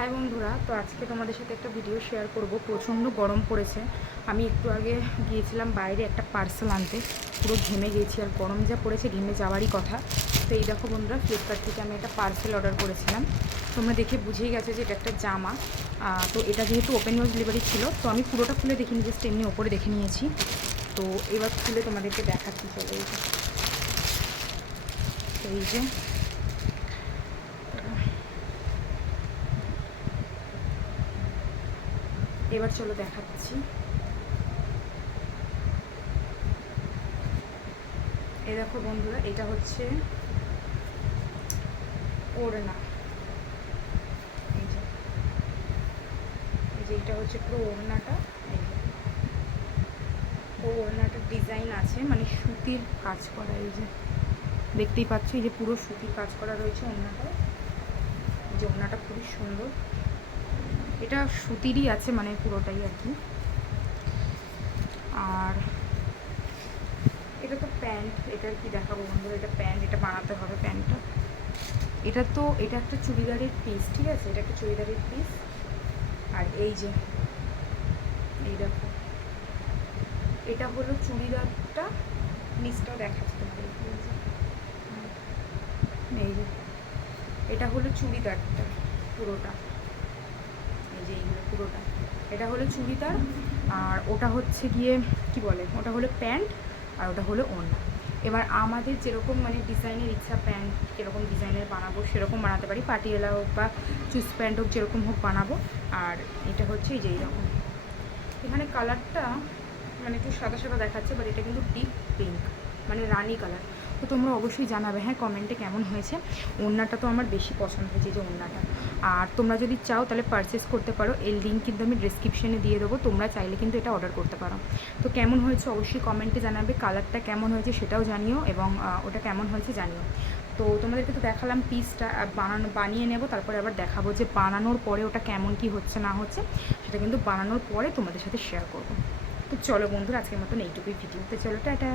High বন্ধুরা, তো আজকে তোমাদের সাথে একটা ভিডিও শেয়ার করব। প্রচণ্ড গরম পড়েছে। আমি একটু আগে গিয়েছিলাম বাইরে একটা পার্সেল আনতে, পুরো ঘেমে গেছি। আর গরম যা পড়েছে ঘেমে যাওয়ারই কথা। তো এই দেখো বন্ধুরা, ফ্লিপকার্ট থেকে আমি একটা পার্সেল অর্ডার করেছিলাম। তোমরা দেখে বুঝেই গেছে যে এটা একটা জামা। তো এটা যেহেতু ওপেন ইউজ ডেলিভারি ছিল, তো আমি পুরোটা খুলে দেখিনি, জাস্ট এমনি ওপরে দেখে নিয়েছি। তো এবার খুলে তোমাদেরকে দেখাচ্ছি। চলো এই যে এবার চলো দেখাচ্ছি। এই দেখো বন্ধুরা, এটা হচ্ছে ওড়না। এই যে এটা হচ্ছে পুরো ওড়নাটা। এই যে ওড়নাটার ডিজাইন আছে, মানে সুতির কাজ করা। এই যে দেখতেই পাচ্ছ, এই যে পুরো সুতির কাজ করা রয়েছে ওড়নাটা। যে ওড়নাটা খুবই সুন্দর, এটা সুতিরই আছে, মানে পুরোটাই আর কি। আর এটা তো প্যান্ট, এটার কি দেখাবো বন্ধুরা, এটা প্যান্ট, এটা বানাতে হবে প্যান্টটা। এটা একটা চুড়িদারের পিস, ঠিক আছে, এটা একটা চুড়িদারের পিস। আর এই যে এই দেখো, এটা হলো চুড়িদারটা, নিচটাও দেখাচ্ছি তোমাদের। এই যে এটা হলো চুড়িদারটা পুরোটা। এই যে এইগুলো পুরোটা, এটা হলো চুড়িদার। আর ওটা হচ্ছে গিয়ে কি বলে, ওটা হলো প্যান্ট, আর ওটা হলো ওড়না। এবার আমাদের যেরকম মানে ডিজাইনের ইচ্ছা, প্যান্ট কীরকম ডিজাইনের বানাবো সেরকম বানাতে পারি, পাটিয়ালা হোক বা চুজ প্যান্ট হোক, যেরকম হোক বানাবো। আর এটা হচ্ছে এই যে এইরকম, এখানে কালারটা মানে একটু সাদা সাদা দেখাচ্ছে, বাট এটা কিন্তু ডিপ পিঙ্ক, মানে রানি কালার। তো তোমরা অবশ্যই জানাবে হ্যাঁ কমেন্টে কেমন হয়েছে। ওড়নাটা তো আমার বেশি পছন্দ হয়েছে, যে ওড়নাটা। আর তোমরা যদি চাও তাহলে পারচেস করতে পারো, এই লিঙ্ক কিন্তু আমি ডিসক্রিপশানে দিয়ে দেবো, তোমরা চাইলে কিন্তু এটা অর্ডার করতে পারো। তো কেমন হয়েছে অবশ্যই কমেন্টে জানাবে, কালারটা কেমন হয়েছে সেটাও জানিও, এবং ওটা কেমন হয়েছে জানিও। তো তোমাদেরকে তো দেখালাম পিসটা, বানিয়ে নেব, তারপরে আবার দেখাবো যে বানানোর পরে ওটা কেমন কি হচ্ছে না হচ্ছে, সেটা কিন্তু বানানোর পরে তোমাদের সাথে শেয়ার করবো। তো চলো বন্ধুরা, আজকের মতন এইটুকুই ভিডিও। তো চলো, টাটা।